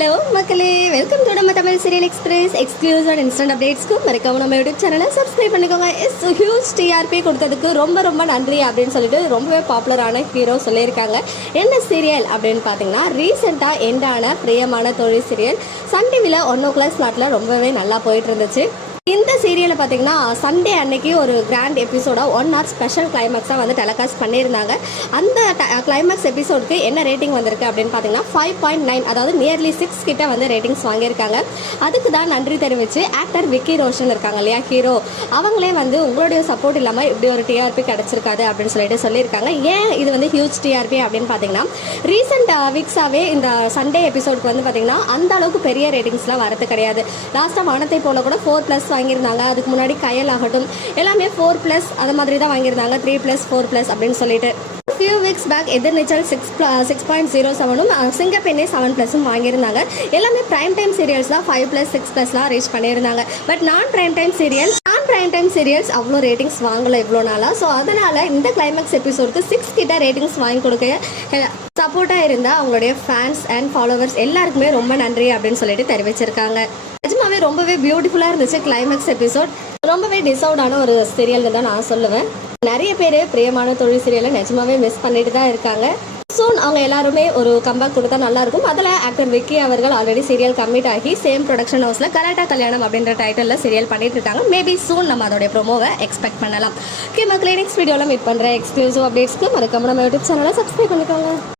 Hello மக்களே welcome to நம்ம Tamil serial express exclusive and instant அப்டேட்ஸ்க்கும் மறக்காம நம்ம யூடியூப் சேனலை சப்ஸ்கிரைப் பண்ணிக்கோங்க. எஸ் ஹியூஜ் டிஆர்பி கொடுத்ததுக்கு ரொம்ப ரொம்ப நன்றி அப்படின்னு சொல்லிட்டு ரொம்பவே பாப்புலரான ஹீரோ சொல்லியிருக்காங்க. என்ன சீரியல் அப்படின்னு பார்த்தீங்கன்னா ரீசெண்டாக எண்டான பிரியமான தொழில் சீரியல் சன் டிவியில் ஒன் ஓ கிளாக் ஸ்லாட்டில் ரொம்பவே நல்லா போயிட்டு இருந்துச்சு. இந்த சீரியலை பார்த்தீங்கன்னா சண்டே அன்னைக்கு ஒரு கிராண்ட் எபிசோட ஒன் ஹவர் ஸ்பெஷல் கிளைமேக்ஸாக வந்து டெலகாஸ்ட் பண்ணியிருந்தாங்க. அந்த கிளைமேக்ஸ் எபிசோடுக்கு என்ன ரேட்டிங் வந்திருக்கு அப்படின்னு பார்த்தீங்கன்னா ஃபைவ் பாயிண்ட் நைன் அதாவது நியர்லி சிக்ஸ் கிட்ட வந்து ரேட்டிங்ஸ் வாங்கியிருக்காங்க. அதுக்கு தான் நன்றி தெரிவித்து ஆக்டர் விக்கி ரோஷன் இருக்காங்க இல்லையா ஹீரோ அவங்களே வந்து உங்களுடைய சப்போர்ட் இல்லாமல் இப்படி ஒரு டிஆர்பி கிடச்சிருக்காது அப்படின்னு சொல்லிட்டு சொல்லியிருக்காங்க. ஏன் இது வந்து ஹியூஜ் டிஆர்பி அப்படின்னு பார்த்தீங்கன்னா ரீசெண்ட் வீக்ஸாகவே இந்த சண்டே எபிசோடுக்கு வந்து பார்த்தீங்கன்னா அந்த அளவுக்கு பெரிய ரேட்டிங்ஸ்லாம் வரது கிடையாது. லாஸ்ட்டாக வானத்தை போல கூட ஃபோர் ப்ளஸ் வாங்கியிருந்தாங்க. அதுக்கு முன்னாடி கயல் ஆகட்டும் எல்லாமே ஃபோர் ப்ளஸ் அது மாதிரி தான் வாங்கியிருந்தாங்க. த்ரீ ப்ளஸ் ஃபோர் ப்ளஸ் அப்படின்னு சொல்லிட்டு. Few weeks back Ethirneechal six six point zero செவனும் Singappenne seven ப்ளஸும் வாங்கியிருந்தாங்க. எல்லாமே ப்ரைம் டைம் சீரியல்ஸ் தான் ஃபைவ் ப்ளஸ் சிக்ஸ் ப்ளஸ்லாம் ரீச் பண்ணியிருந்தாங்க. பட் நான் ப்ரைம் டைம் சீரியல் நான் ப்ரைம் டைம் சீரியல்ஸ் அவ்வளோ ரேட்டிங்ஸ் வாங்கலை இவ்வளோ நாளாக ஸோ அதனால் இந்த கிளைமேக்ஸ் எபிசோடுக்கு சிக்ஸ் கிட்ட ரேட்டிங்ஸ் வாங்கி கொடுக்க சப்போர்ட்டாக இருந்தால் அவங்களுடைய ஃபேன்ஸ் அண்ட் ஃபாலோவர்ஸ் எல்லாருக்குமே ரொம்ப நன்றி அப்படின்னு சொல்லிட்டு தெரிவிச்சிருக்காங்க. நிஜமாவே ரொம்பவே பியூட்டிஃபுல்லாக இருந்துச்சு கிளைமேக்ஸ் எபிசோட் ரொம்பவே டிசவுடான ஒரு சீரியல்னு தான் நான் சொல்லுவேன். நிறைய பேர் பிரியமான தொழில் சீரியலை நிஜமாவே மிஸ் பண்ணிட்டு தான் இருக்காங்க. சூன் அவங்க எல்லாருமே ஒரு கம்பேக் கொடுத்தா நல்லா இருக்கும். அதில் ஆக்டர் விக்கி அவர்கள் ஆல்ரெடி சீரியல் கம்மிட் ஆகி சேம் ப்ரொடக்ஷன் ஹவுஸில் கலாட்டா கல்யாணம் அப்படின்ற டைட்டிலில் சீரியல் பண்ணிட்டு இருக்காங்க. மேபி சூன் நம்ம அதோடைய ப்ரோமோவை எக்ஸ்பெக்ட் பண்ணலாம். ஓகே மக்களே நெக்ஸ்ட் வீடியோவில் மீட் பண்ணுற எக்ஸ்க்ளூசிவ் அப்டேட்ஸ்க்கு மறக்காம நம்ம யூடியூப் சேனலை சப்ஸ்கிரைப் பண்ணிக்கோங்க.